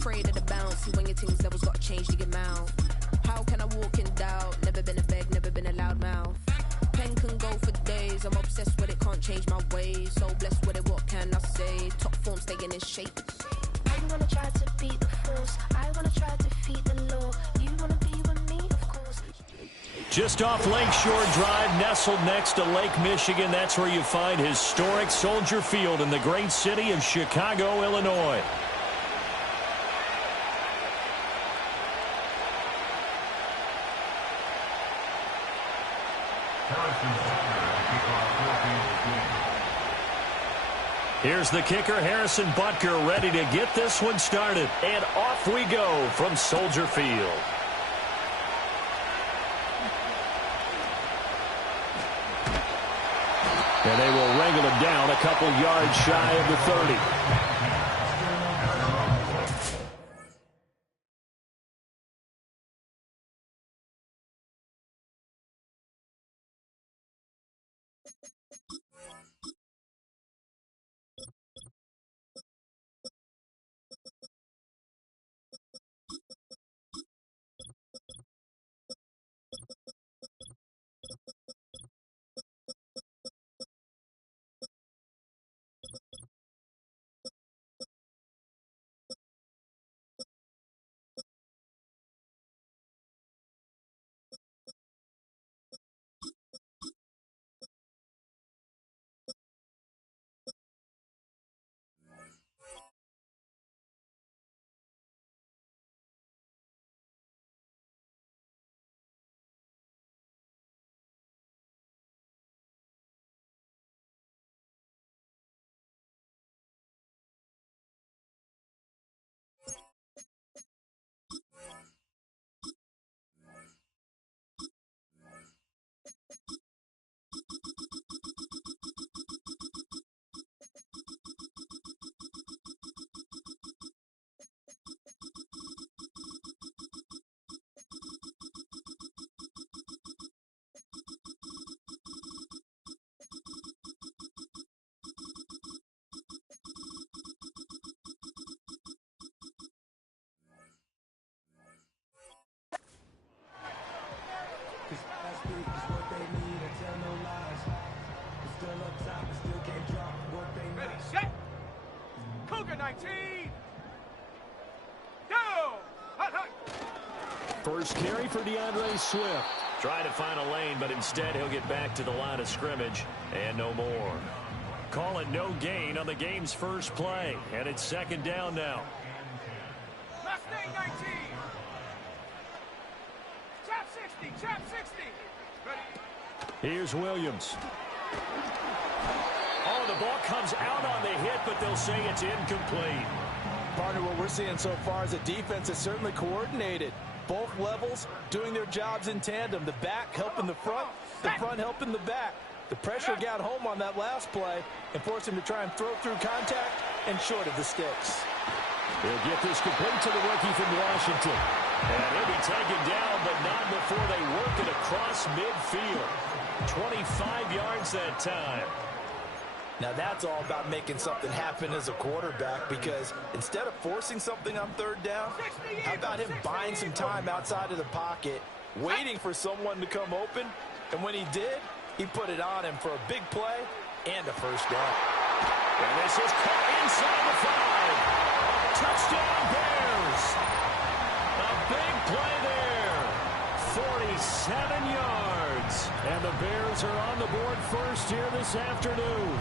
afraid of the bounce. See, when your things levels got changed, you get mouth. How can I walk in doubt? Never been a beg, never been a loud mouth. Pen can go for days. I'm obsessed with it, can't change my ways. So blessed with it, what can I say? Top form staying in shape. I wanna try to beat the force. I wanna try to defeat the law. You wanna be with me, of course. Just off Lakeshore Drive, nestled next to Lake Michigan. That's where you find historic Soldier Field in the great city of Chicago, Illinois. Here's the kicker, Harrison Butker, ready to get this one started. And off we go from Soldier Field. And they will wrangle him down a couple yards shy of the 30. First carry for DeAndre Swift. Trying to find a lane, but instead he'll get back to the line of scrimmage and no more. Call it no gain on the game's first play, and it's second down now. Last name 19. Chap 60, chap 60. Ready. Here's Williams. Oh, the ball comes out on the hit, but they'll say it's incomplete. Partner, what we're seeing so far is a defense that's certainly coordinated. Both levels doing their jobs in tandem. The back helping the front helping the back. The pressure got home on that last play and forced him to try and throw through contact and short of the sticks. He'll get this complete to the rookie from Washington. And he'll be taken down, but not before they work it across midfield. 25 yards that time. Now that's all about making something happen as a quarterback, because instead of forcing something on third down, how about him buying some time outside of the pocket, waiting for someone to come open, and when he did, he put it on him for a big play and a first down. And this is caught inside the 5. Touchdown Bears. A big play there. 47 yards. And the Bears are on the board first here this afternoon.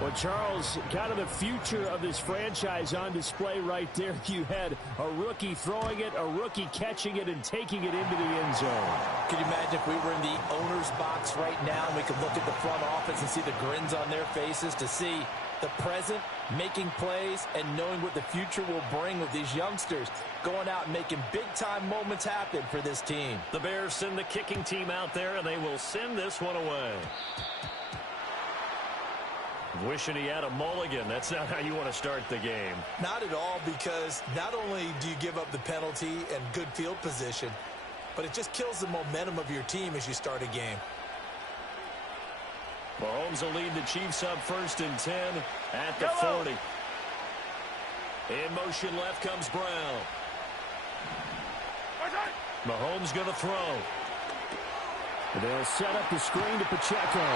Well, Charles, kind of the future of this franchise on display right there. You had a rookie throwing it, a rookie catching it, and taking it into the end zone. Could you imagine if we were in the owner's box right now and we could look at the front office and see the grins on their faces, to see the present making plays and knowing what the future will bring with these youngsters going out and making big-time moments happen for this team. The Bears send the kicking team out there, and they will send this one away. Wishing he had a mulligan. That's not how you want to start the game. Not at all, because not only do you give up the penalty and good field position, but it just kills the momentum of your team as you start a game. Mahomes will lead the Chiefs up 1st and 10 at the 40. In motion left comes Brown. Mahomes going to throw. They'll set up the screen to Pacheco.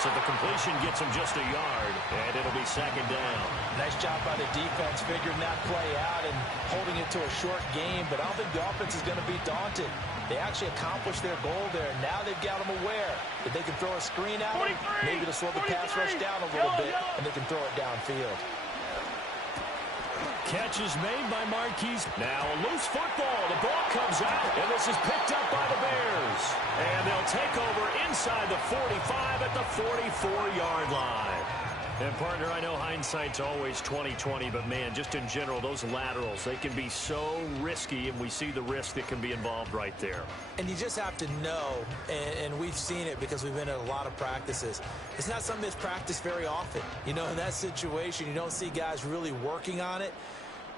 So the completion gets him just a yard, and it'll be second down. Nice job by the defense figuring that play out and holding it to a short game, but I don't think the offense is going to be daunted. They actually accomplished their goal there. Now they've got them aware that they can throw a screen at them, maybe to slow the pass rush down a little bit, and they can throw it downfield. Catch is made by Marquise. Now a loose football. The ball comes out, and this is picked up by the Bears. And they'll take over inside the 45 at the 44-yard line. And, partner, I know hindsight's always 20/20, but, man, just in general, those laterals, they can be so risky, and we see the risk that can be involved right there. And you just have to know, and we've seen it because we've been at a lot of practices, it's not something that's practiced very often. You know, in that situation, you don't see guys really working on it.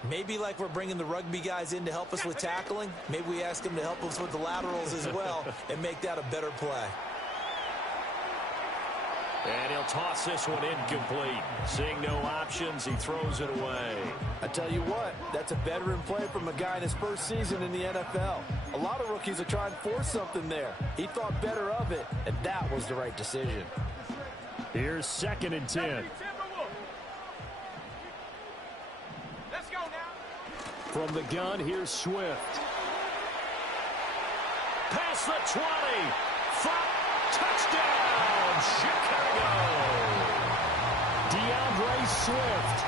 Maybe like we're bringing the rugby guys in to help us with tackling, maybe we ask them to help us with the laterals as well and make that a better play. And he'll toss this one incomplete. Seeing no options, he throws it away. I tell you what, that's a veteran play from a guy in his first season in the NFL. A lot of rookies are trying to force something there. He thought better of it, and that was the right decision. Here's 2nd and 10. Let's go now. From the gun, here's Swift. Past the 20. Touchdown, Chicago. DeAndre Swift,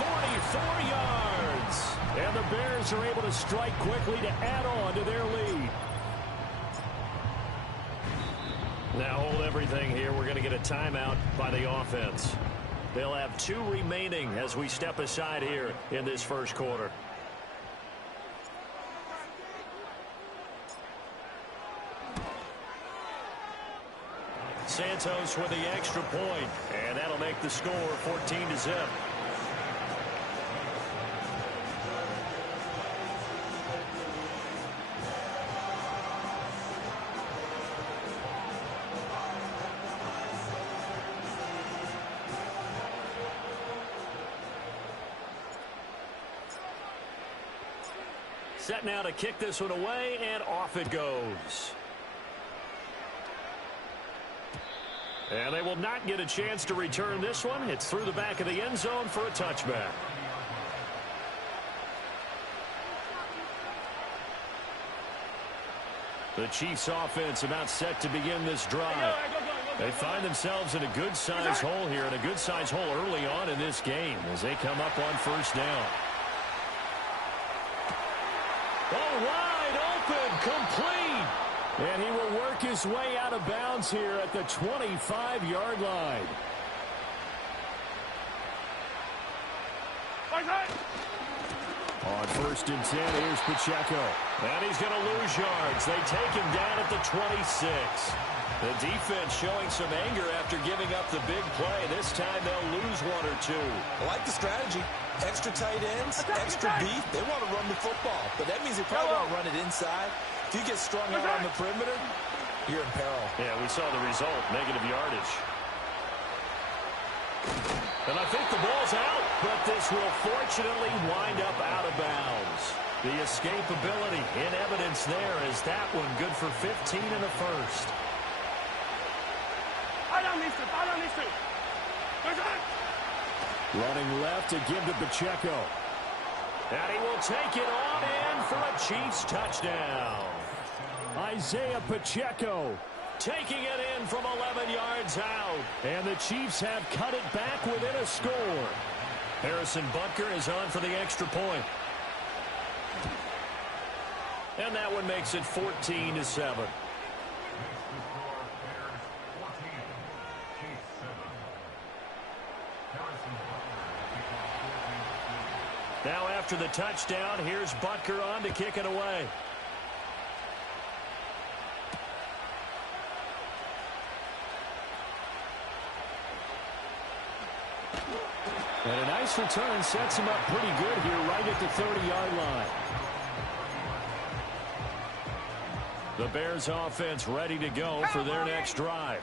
44 yards. And the Bears are able to strike quickly to add on to their lead. Now hold everything here. We're going to get a timeout by the offense. They'll have 2 remaining as we step aside here in this first quarter. Santos with the extra point, and that'll make the score 14-0. Set now to kick this one away, and off it goes. And they will not get a chance to return this one. It's through the back of the end zone for a touchback. The Chiefs offense about set to begin this drive. They find themselves in a good-sized hole here, and a good-sized hole early on in this game as they come up on first down. Oh, wide open, complete. And he will work his way out of bounds here at the 25-yard line. On 1st and 10, here's Pacheco. And he's going to lose yards. They take him down at the 26. The defense showing some anger after giving up the big play. This time they'll lose 1 or 2. I like the strategy. Extra tight ends, extra beef. They want to run the football, but that means they probably want to run it inside. If you get strung out on the perimeter, you're in peril. Yeah, we saw the result, negative yardage. And I think the ball's out, but this will fortunately wind up out of bounds. The escapability in evidence there is that one good for 15 in the first. Running left to give to Pacheco. And he will take it on in for a Chiefs touchdown. Isaiah Pacheco taking it in from 11 yards out. And the Chiefs have cut it back within a score. Harrison Butker is on for the extra point. And that one makes it 14-7. Now after the touchdown, here's Butker on to kick it away. And a nice return sets him up pretty good here right at the 30-yard line. The Bears offense ready to go for their next drive.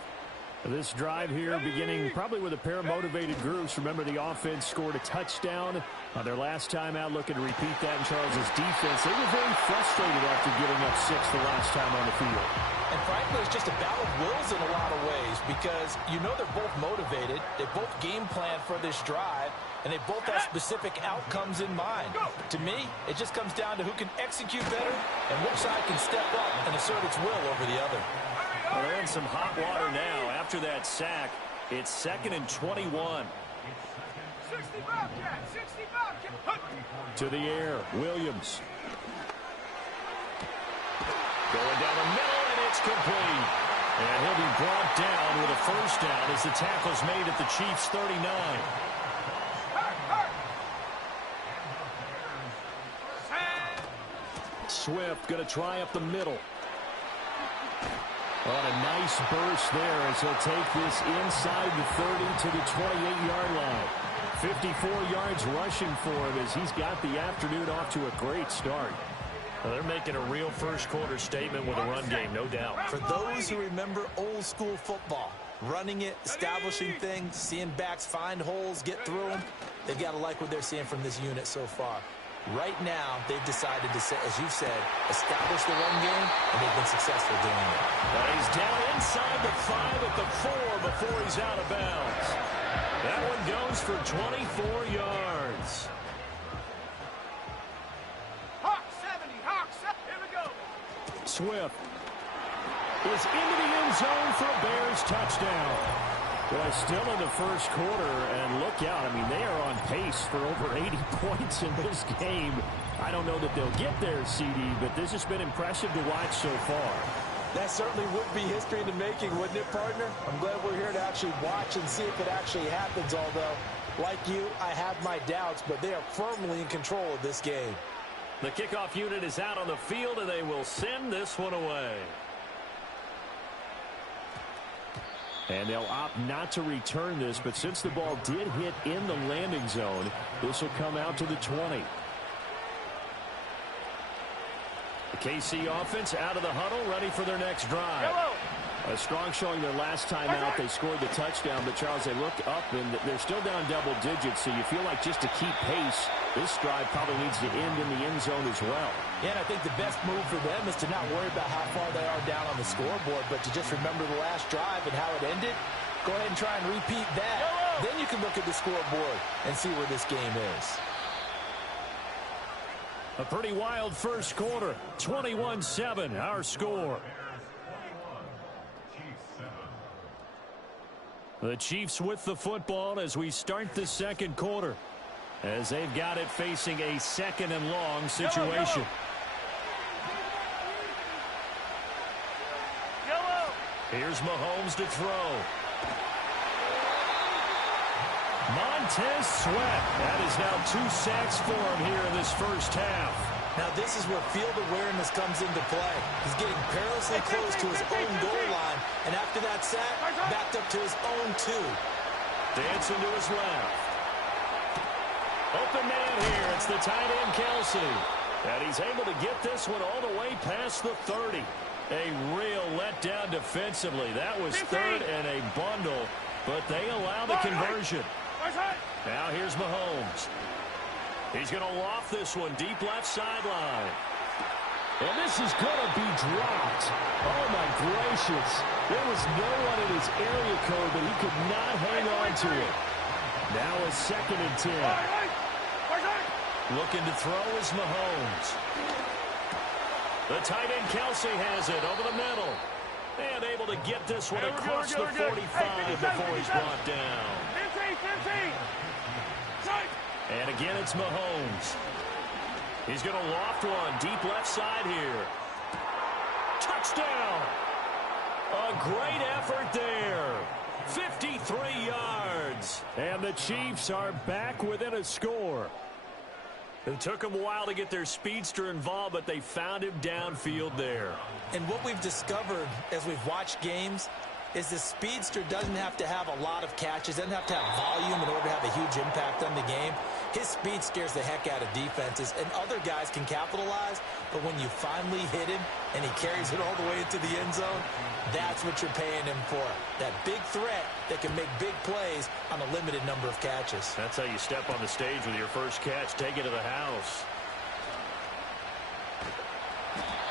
This drive here beginning probably with a pair of motivated groups. Remember, the offense scored a touchdown on their last time out, looking to repeat that in Charles' defense. They were very frustrated after giving up 6 the last time on the field. And frankly, it's just a battle of wills in a lot of ways because you know they're both motivated. They both game plan for this drive, and they both have specific outcomes in mind. To me, it just comes down to who can execute better and which side can step up and assert its will over the other. Well, they're in some hot water now. After that sack, it's 2nd and 21. 65, Cat. 65, Cat. To the air, Williams. Going down the middle, and it's complete. And he'll be brought down with a first down as the tackle's made at the Chiefs' 39. Swift going to try up the middle. On a nice burst there as he'll take this inside the 30 to the 28-yard line. 54 yards rushing for him as he's got the afternoon off to a great start. Well, they're making a real first-quarter statement with a run game, no doubt. For those who remember old-school football, running it, establishing things, seeing backs find holes, get through them, they've got to like what they're seeing from this unit so far. Right now, they've decided to, as you said, establish the run game, and they've been successful doing it. He's down inside the 5 at the 4 before he's out of bounds. That one goes for 24 yards. Hawk 70, Hawk 70. Here we go. Swift is into the end zone for a Bears touchdown. Well, still in the first quarter, and look out. I mean, they are on pace for over 80 points in this game. I don't know that they'll get there, CD, but this has been impressive to watch so far. That certainly would be history in the making, wouldn't it, partner? I'm glad we're here to actually watch and see if it actually happens, although, like you, I have my doubts, but they are firmly in control of this game. The kickoff unit is out on the field, and they will send this one away. And they'll opt not to return this, but since the ball did hit in the landing zone, this will come out to the 20. The KC offense out of the huddle, ready for their next drive. A strong showing their last time out. They scored the touchdown, but Charles, they look up, and they're still down double digits, so you feel like just to keep pace, this drive probably needs to end in the end zone as well. Yeah, and I think the best move for them is to not worry about how far they are down on the scoreboard, but to just remember the last drive and how it ended. Go ahead and try and repeat that. Then you can look at the scoreboard and see where this game is. A pretty wild first quarter. 21-7, our score. The Chiefs with the football as we start the second quarter, as they've got it facing a 2nd and long situation. Here's Mahomes to throw. Montez Sweat. That is now 2 sacks for him here in this first half. Now this is where field awareness comes into play. He's getting perilously close to his own goal line, and after that sack, backed up to his own 2. Dancing to his left. Open man here. It's the tight end, Kelsey. And he's able to get this one all the way past the 30. A real letdown defensively. That was 3rd and a bundle, but they allow the conversion. Now here's Mahomes. He's going to loft this one deep left sideline. Well, this is going to be dropped. Oh, my gracious. There was no one in his area code, but he could not hang on to it. Now a 2nd and 10. Looking to throw is Mahomes. The tight end Kelsey has it over the middle. And able to get this one across the 45 before he's brought down. 15. And again, it's Mahomes. He's going to loft one deep left side here. Touchdown! A great effort there. 53 yards. And the Chiefs are back within a score. It took them a while to get their speedster involved, but they found him downfield there. And what we've discovered as we've watched games is the speedster doesn't have to have a lot of catches, doesn't have to have volume in order to have a huge impact on the game. His speed scares the heck out of defenses, and other guys can capitalize, but when you finally hit him and he carries it all the way into the end zone, that's what you're paying him for. That big threat that can make big plays on a limited number of catches. That's how you step on the stage with your first catch. Take it to the house.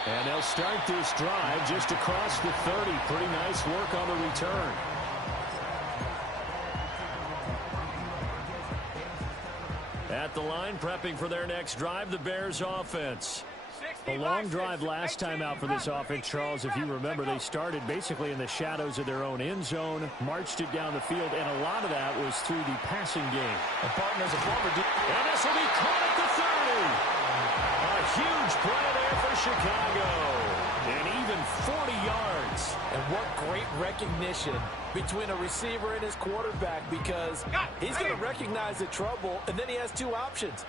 And they'll start this drive just across the 30. Pretty nice work on the return. At the line, prepping for their next drive, the Bears offense. A long drive last time out for this offense, Charles. If you remember, they started basically in the shadows of their own end zone, marched it down the field, and a lot of that was through the passing game. And partners a former and this will be caught at the 30. A huge play there for Chicago. And even 40 yards. And what great recognition between a receiver and his quarterback, because he's going to recognize the trouble, and then he has two options.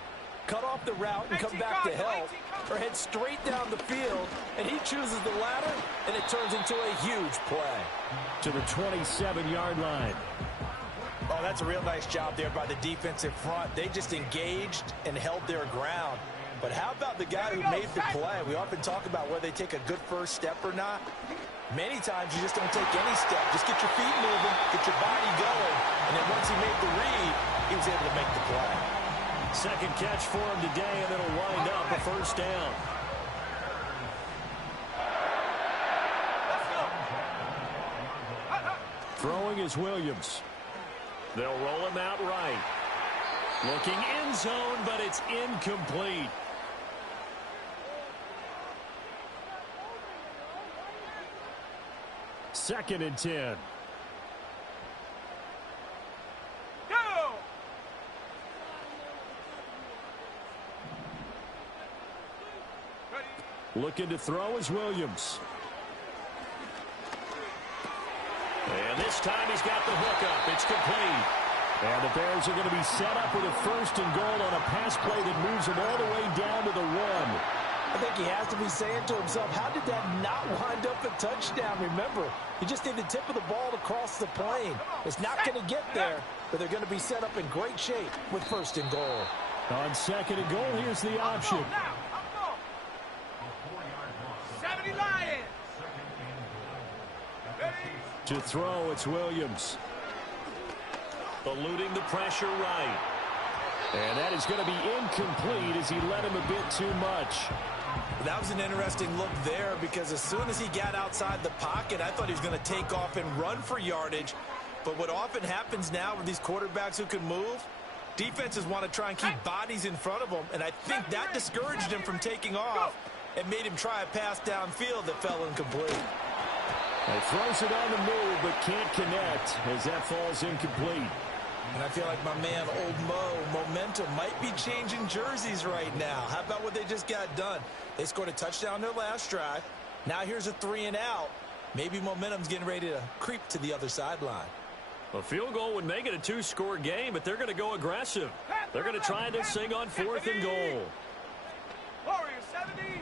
Cut off the route and come back to help, or head straight down the field, and he chooses the latter, and it turns into a huge play. To the 27-yard line. Oh, that's a real nice job there by the defensive front. They just engaged and held their ground. But how about the guy who made the play? We often talk about whether they take a good first step or not. Many times you just don't take any step. Just get your feet moving, get your body going, and then once he made the read, he was able to make the play. Second catch for him today, and it'll wind up a first down. Throwing is Williams. They'll roll him out right. Looking end zone, but it's incomplete. Second and 10. Go! Looking to throw is Williams. And this time he's got the hook up. It's complete. And the Bears are going to be set up with a first and goal on a pass play that moves them all the way down to the 1. I think he has to be saying to himself, how did that not wind up a touchdown? Remember, you just need the tip of the ball to cross the plane. It's not going to get there, but they're going to be set up in great shape with first and goal. On second and goal, here's the option. 70 Lions. To throw, it's Williams. Eluding the pressure right. And that is going to be incomplete as he led him a bit too much. That was an interesting look there, because as soon as he got outside the pocket, I thought he was going to take off and run for yardage. But what often happens now with these quarterbacks who can move, defenses want to try and keep bodies in front of them, and I think that discouraged him from taking off and made him try a pass downfield that fell incomplete. He throws it on the move, but can't connect as that falls incomplete. And I feel like my man, Old Mo, momentum might be changing jerseys right now. How about what they just got done? They scored a touchdown their last drive. Now here's a 3-and-out. Maybe momentum's getting ready to creep to the other sideline. A field goal would make it a 2-score game, but they're going to go aggressive. They're going to try this thing on 4th and goal. Warriors 70.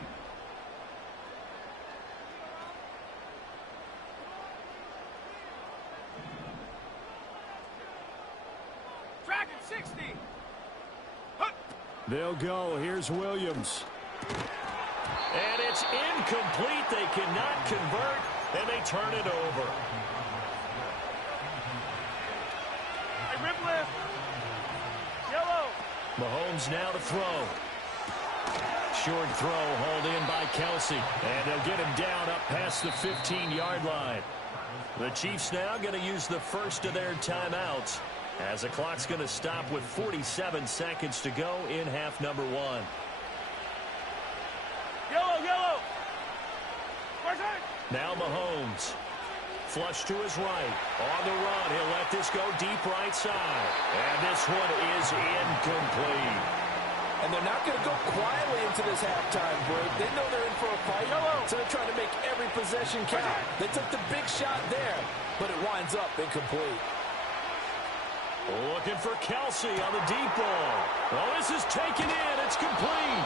Dragon 60. They'll go. Here's Williams. And it's incomplete. They cannot convert, and they turn it over. Hey, rip lift. Yellow. Mahomes now to throw. Short throw hauled in by Kelsey. And they'll get him down up past the 15-yard line. The Chiefs now going to use the first of their timeouts, as the clock's going to stop with 47 seconds to go in half number 1. Yellow. Now Mahomes. Flush to his right. On the run. He'll let this go deep right side. And this one is incomplete. And they're not going to go quietly into this halftime break. They know they're in for a fight, so they're trying to make every possession count. They took the big shot there, but it winds up incomplete. Looking for Kelsey on the deep ball. Oh, this is taken in. It's complete.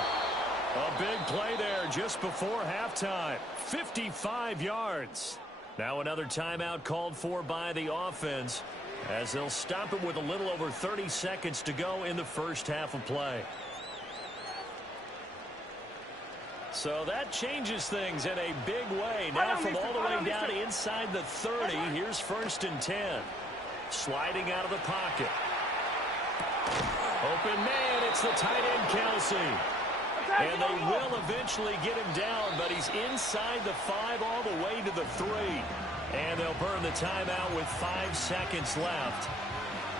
A big play there just before halftime. 55 yards. Now another timeout called for by the offense. as they'll stop it with a little over 30 seconds to go in the first half of play. So that changes things in a big way. Now from all the way down inside the 30, here's 1st and 10. Sliding out of the pocket. Open man, it's the tight end, Kelsey. And they will eventually get him down, but he's inside the 5 all the way to the 3. And they'll burn the timeout with 5 seconds left.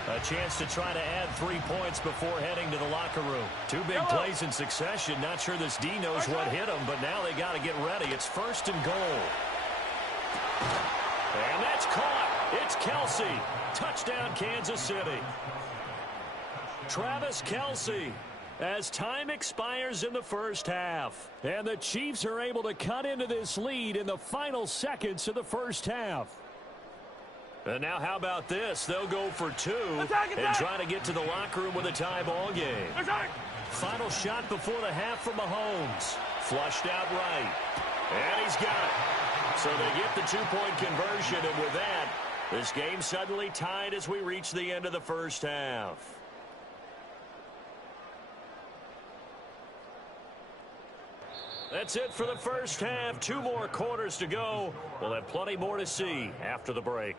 A chance to try to add 3 points before heading to the locker room. 2 big plays in succession. Not sure this D knows what hit him, but now they got to get ready. It's 1st and goal. And that's caught. It's Kelsey. Touchdown, Kansas City. Travis Kelsey, as time expires in the first half. And the Chiefs are able to cut into this lead in the final seconds of the first half. And now how about this? They'll go for 2 and try to get to the locker room with a tie ball game. Final shot before the half from Mahomes. Flushed out right. And he's got it. So they get the 2-point conversion, and with that, this game suddenly tied as we reach the end of the first half. That's it for the first half. 2 more quarters to go. We'll have plenty more to see after the break.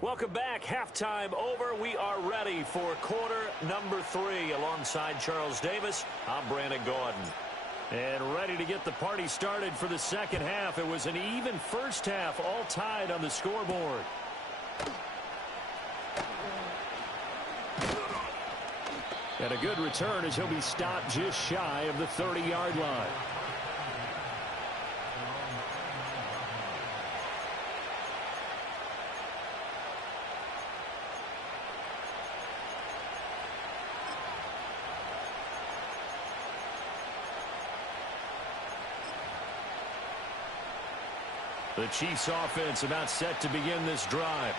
Welcome back. Halftime over. We are ready for quarter number 3. Alongside Charles Davis, I'm Brandon Gordon. And ready to get the party started for the second half. It was an even first half, all tied on the scoreboard. And a good return as he'll be stopped just shy of the 30-yard line. The Chiefs offense about set to begin this drive.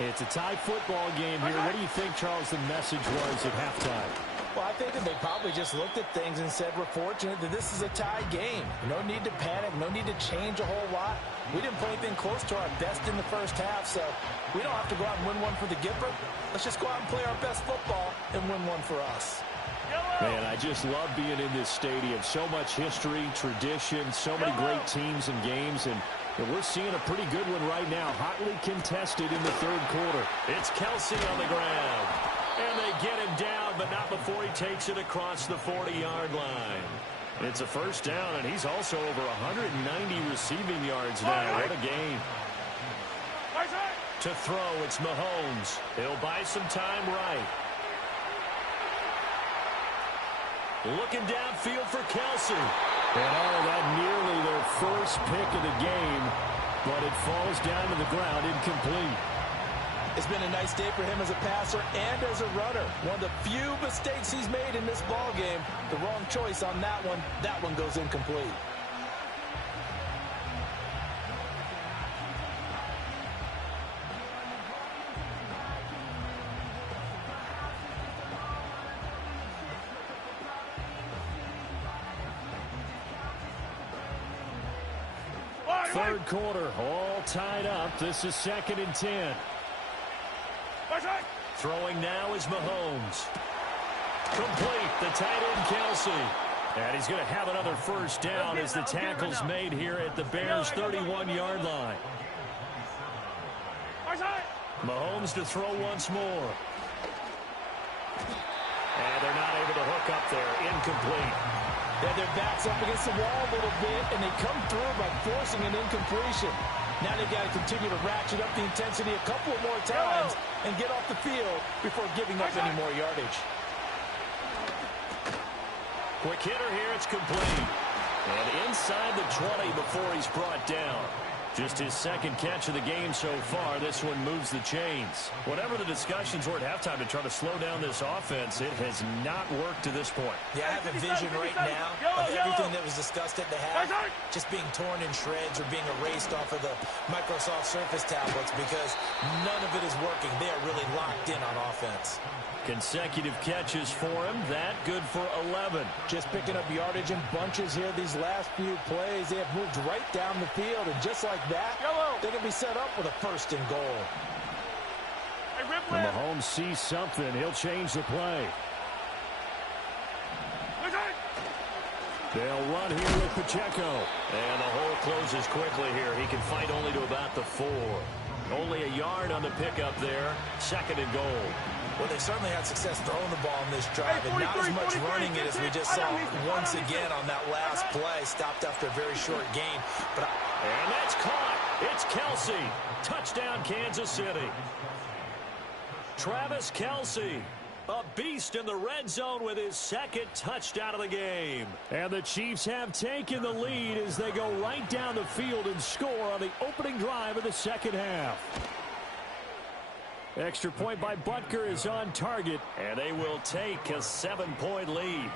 It's a tie football game here. What do you think, Charles, the message was at halftime? Well, I think that they probably just looked at things and said, we're fortunate that this is a tie game. No need to panic, no need to change a whole lot. We didn't play anything close to our best in the first half, so we don't have to go out and win one for the Gipper. Let's just go out and play our best football and win one for us. Man, I just love being in this stadium. So much history, tradition, so many great teams and games, and we're seeing a pretty good one right now. Hotly contested in the third quarter. It's Kelsey on the ground. And they get him down, but not before he takes it across the 40-yard line. It's a first down, and he's also over 190 receiving yards now. What a game. To throw, it's Mahomes. He'll buy some time right. Looking downfield for Kelsey. And that nearly their first pick of the game, but it falls down to the ground incomplete. It's been a nice day for him as a passer and as a runner. One of the few mistakes he's made in this ball game. The wrong choice on that one. That one goes incomplete. Third quarter, all tied up. This is 2nd and 10. Throwing now is Mahomes. Complete, the tight end Kelsey. And he's going to have another first down as the tackle's made here at the Bears' 31-yard line. Mahomes to throw once more. And they're not able to hook up there. Incomplete. They have their backs up against the wall a little bit, and they come through by forcing an incompletion. Now they've got to continue to ratchet up the intensity a couple of more times and get off the field before giving up any more yardage. Quick hitter here, it's complete. And inside the 20 before he's brought down. Just his second catch of the game so far. This one moves the chains. Whatever the discussions were at halftime to try to slow down this offense, it has not worked to this point. Yeah, I have a vision right now of everything that was discussed at the half just being torn in shreds or being erased off of the Microsoft Surface tablets because none of it is working. They are really locked in on offense. Consecutive catches for him. That good for 11. Just picking up yardage in bunches here these last few plays. They have moved right down the field, and just like that, they're going to be set up with a 1st and goal. And Mahomes sees something. He'll change the play. They'll run here with Pacheco. And the hole closes quickly here. He can fight only to about the 4. Only a yard on the pickup there. 2nd and goal. Well, they certainly had success throwing the ball in this drive, and not as much running it as we just saw once again on that last play. Stopped after a very short gain. And that's caught. It's Kelsey. Touchdown, Kansas City. Travis Kelsey, a beast in the red zone with his 2nd touchdown of the game. And the Chiefs have taken the lead as they go right down the field and score on the opening drive of the 2nd half. Extra point by Butker is on target. And they will take a 7-point lead.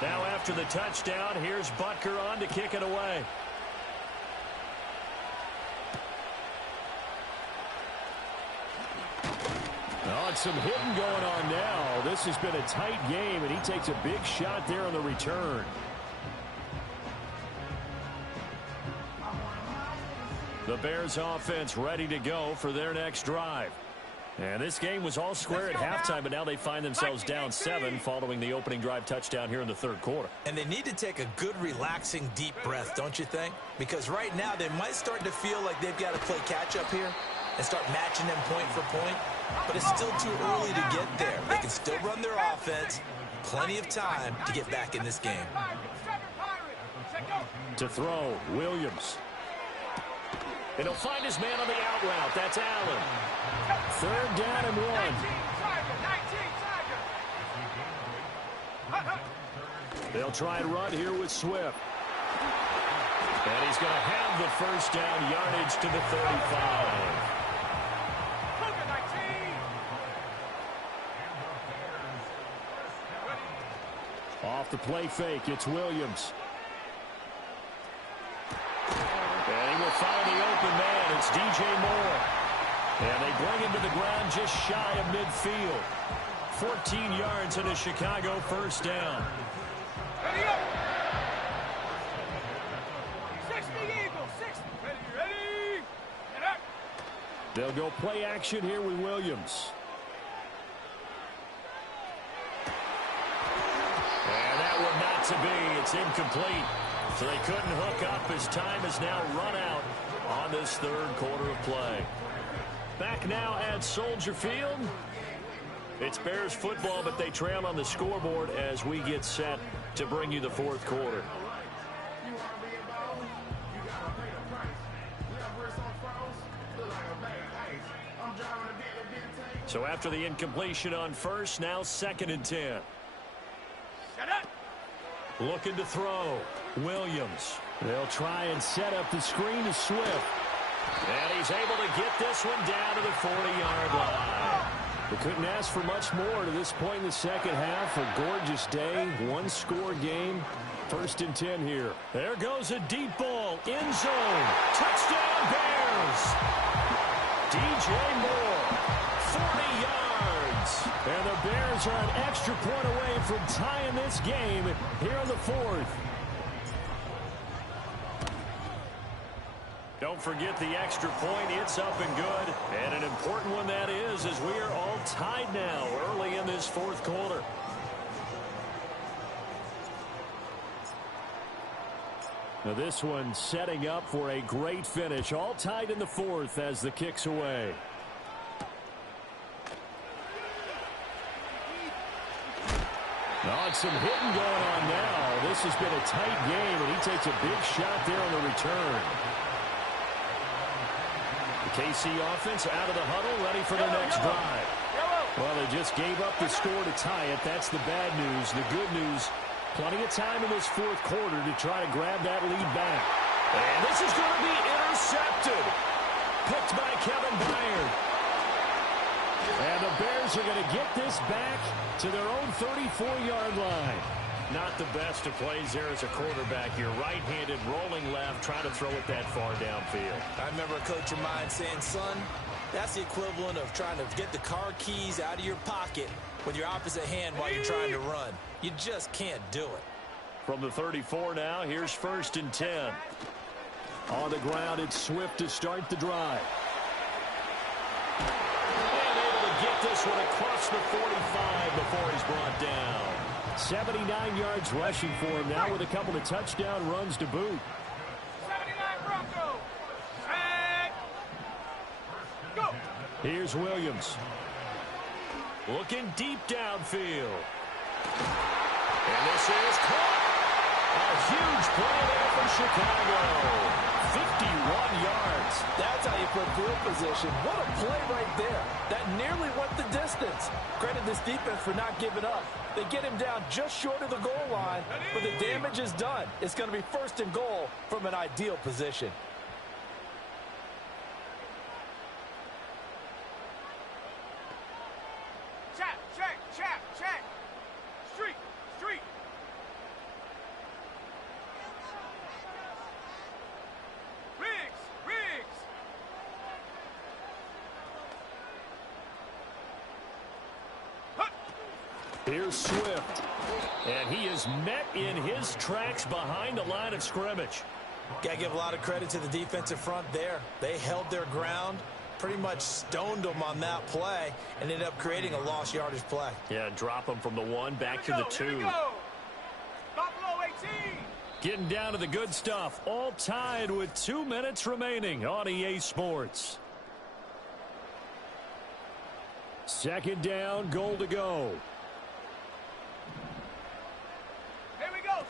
Now after the touchdown, here's Butker on to kick it away. Oh, it's some hitting going on now. This has been a tight game, and he takes a big shot there on the return. The Bears offense ready to go for their next drive. And this game was all square at halftime, but now they find themselves down 7 following the opening drive touchdown here in the 3rd quarter. And they need to take a good, relaxing, deep breath, don't you think? Because right now they might start to feel like they've got to play catch-up here and start matching them point for point. But it's still too early to get there. They can still run their offense. Plenty of time to get back in this game. To throw, Williams. And he'll find his man on the out route. That's Allen. 3rd down and 1. They'll try and run here with Swift. And he's going to have the 1st down, yardage to the 35. Off the play fake, it's Williams. And he will find the open man. It's DJ Moore. And they bring him to the ground just shy of midfield. 14 yards and a Chicago 1st down. Ready up. 60 Eagles. 60. Ready. Get up. They'll go play action here with Williams. And that one not to be. It's incomplete. So they couldn't hook up as time is now run out on this 3rd quarter of play. Back now at Soldier Field. It's Bears football, but they trail on the scoreboard as we get set to bring you the 4th quarter. So after the incompletion on 1st, now 2nd and 10. Looking to throw. Williams. They'll try and set up the screen to Swift. And he's able to get this one down to the 40-yard line. They couldn't ask for much more to this point in the 2nd half. A gorgeous day, 1-score game. 1st and 10 here. There goes a deep ball. End zone. Touchdown Bears. DJ Moore. 40 yards. And the Bears are an extra point away from tying this game here in the 4th. Don't forget the extra point. It's up and good. And an important one that is, as we are all tied now early in this 4th quarter. Now this one setting up for a great finish. All tied in the 4th as the kick's away. Oh, it's some hitting going on now. This has been a tight game, and he takes a big shot there on the return. The KC offense out of the huddle, ready for their next drive. Well, they just gave up the score to tie it. That's the bad news. The good news, plenty of time in this 4th quarter to try to grab that lead back. And this is going to be intercepted. Picked by Kevin Byard. And the Bears are going to get this back to their own 34-yard line. Not the best of plays there as a quarterback. You're right-handed, rolling left, trying to throw it that far downfield. I remember a coach of mine saying, son, that's the equivalent of trying to get the car keys out of your pocket with your opposite hand while you're trying to run. You just can't do it. From the 34 now, here's 1st and 10. On the ground, it's Swift to start the drive. And able to get this one across the 45 before he's brought down. 79 yards rushing for him now with a couple of touchdown runs to boot. 79 Broncos. And go. Here's Williams. Looking deep downfield. And this is caught. A huge play there from Chicago. 51 yards. That's how you put field position. What a play right there. That nearly went the distance. Credit this defense for not giving up. They get him down just short of the goal line, but the damage is done. It's going to be first and goal from an ideal position. Check. Street. Riggs. Here's Swift. And he is met in his tracks behind the line of scrimmage. Got to give a lot of credit to the defensive front there. They held their ground, pretty much stoned them on that play, and ended up creating a lost yardage play. Yeah, drop him from the 1 back to the 2. Here we go. Buffalo 18. Getting down to the good stuff. All tied with 2 minutes remaining on EA Sports. Second down, goal to go. Here we go.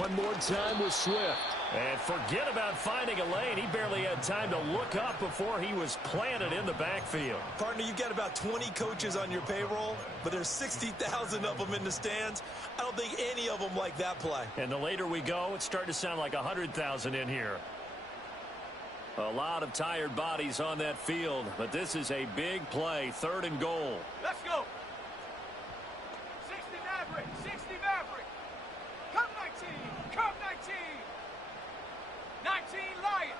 One more time with Swift. And forget about finding a lane. He barely had time to look up before he was planted in the backfield. Partner, you've got about 20 coaches on your payroll, but there's 60,000 of them in the stands. I don't think any of them like that play. And the later we go, it's starting to sound like 100,000 in here. A lot of tired bodies on that field, but this is a big play. Third and goal. Let's go. 60 Maverick. Come 19. 19 Lion.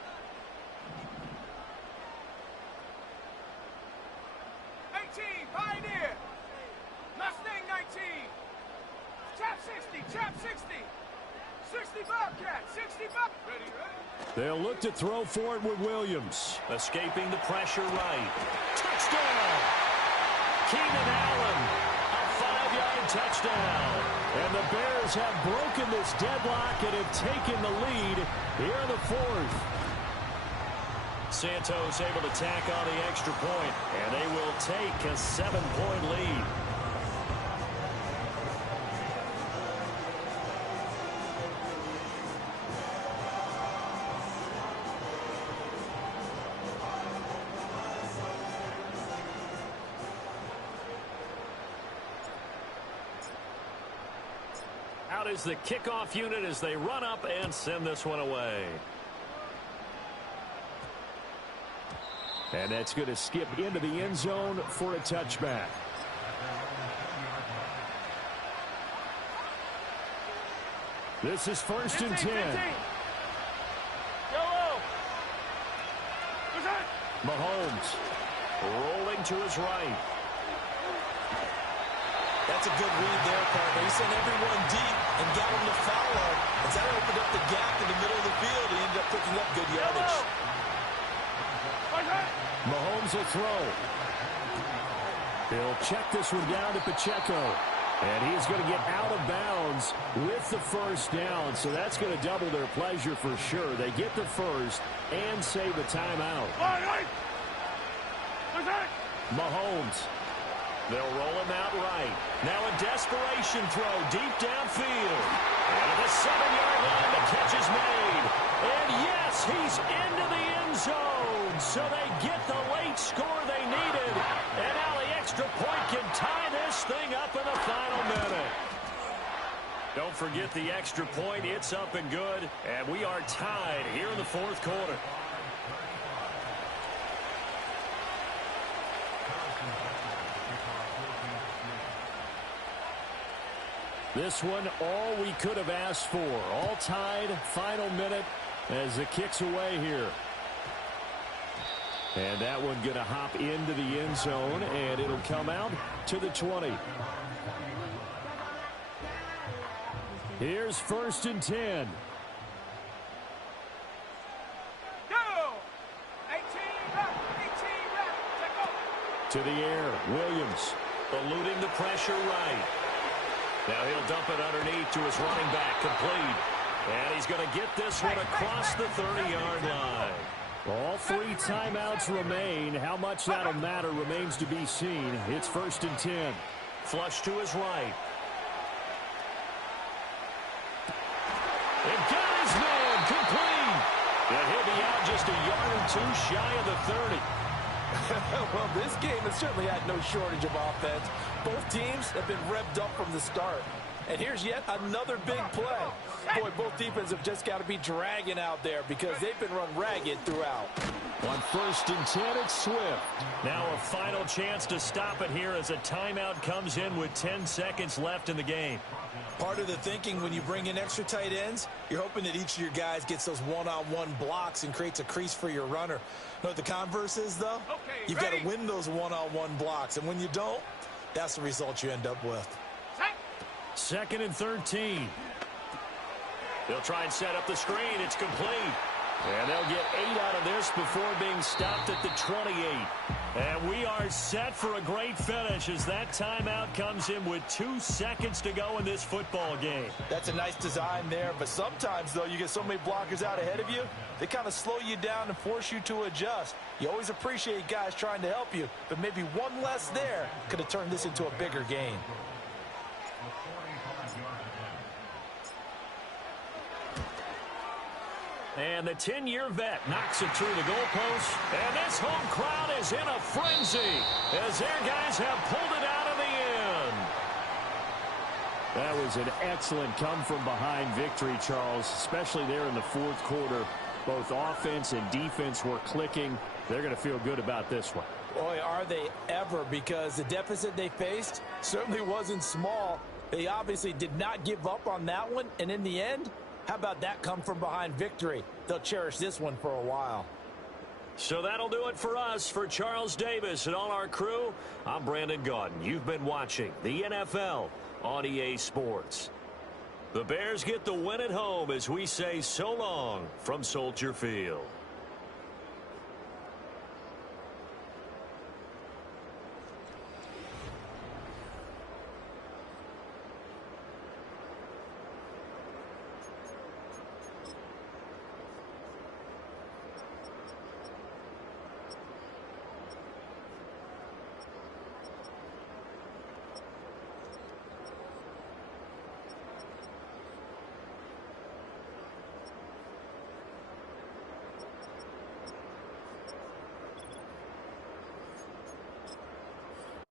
18 Pioneer. Mustang 19. Chap 60. 60 Bobcat. 60 Bob. Ready. They'll look to throw for it with Williams. Escaping the pressure right. Touchdown! Keenan Allen. A 5-yard touchdown. And the Bears have broken this deadlock and have taken the lead here in the 4th. Santos able to tack on the extra point, and they will take a 7-point lead. Out is the kickoff unit as they run up and send this one away. And that's going to skip into the end zone for a touchback. This is first and 10. Mahomes rolling to his right. That's a good read there, partner. He sent everyone deep and got him to follow. As that opened up the gap in the middle of the field, he ended up picking up good yardage. Mahomes will throw. He'll check this one down to Pacheco. And he's going to get out of bounds with the first down. So that's going to double their pleasure for sure. They get the first and save a timeout. Mahomes. They'll roll him out right. Now a desperation throw deep downfield. And at the 7-yard line, the catch is made. And yes, he's into the end zone. So they get the late score they needed. And now the extra point can tie this thing up in the final minute. Don't forget the extra point. It's up and good. And we are tied here in the 4th quarter. This one, all we could have asked for. All tied, final minute as the kick's away here. And that one going to hop into the end zone, and it'll come out to the 20. Here's first and 10. To the air, Williams eluding the pressure right. Now he'll dump it underneath to his running back, complete. And he's going to get this one across the 30-yard line. All 3 timeouts remain. How much that'll matter remains to be seen. It's 1st and 10. Flush to his right. And got his man, complete. And he'll be out just a yard or 2 shy of the 30. Well, this game has certainly had no shortage of offense. Both teams have been revved up from the start. And here's yet another big play. Boy, both defenses have just got to be dragging out there because they've been run ragged throughout. On 1st and 10, it's Swift. Now a final chance to stop it here as a timeout comes in with 10 seconds left in the game. Part of the thinking when you bring in extra tight ends, you're hoping that each of your guys gets those one-on-one blocks and creates a crease for your runner. You know what the converse is, though? You've got to win those one-on-one blocks, and when you don't, that's the result you end up with. 2nd and 13. They'll try and set up the screen. It's complete. And they'll get 8 out of this before being stopped at the 28. And we are set for a great finish as that timeout comes in with 2 seconds to go in this football game. That's a nice design there, but sometimes, though, you get so many blockers out ahead of you, they kind of slow you down and force you to adjust. You always appreciate guys trying to help you, but maybe one less there could have turned this into a bigger game. And the 10-year vet knocks it through the goalpost. And this home crowd is in a frenzy as their guys have pulled it out of the end. That was an excellent come-from-behind victory, Charles, especially there in the 4th quarter. Both offense and defense were clicking. They're going to feel good about this one. Boy, are they ever, because the deficit they faced certainly wasn't small. They obviously did not give up on that one, and in the end, how about that come-from-behind victory? They'll cherish this one for a while. So that'll do it for us. For Charles Davis and all our crew, I'm Brandon Gaudin. You've been watching the NFL on EA Sports. The Bears get the win at home as we say so long from Soldier Field.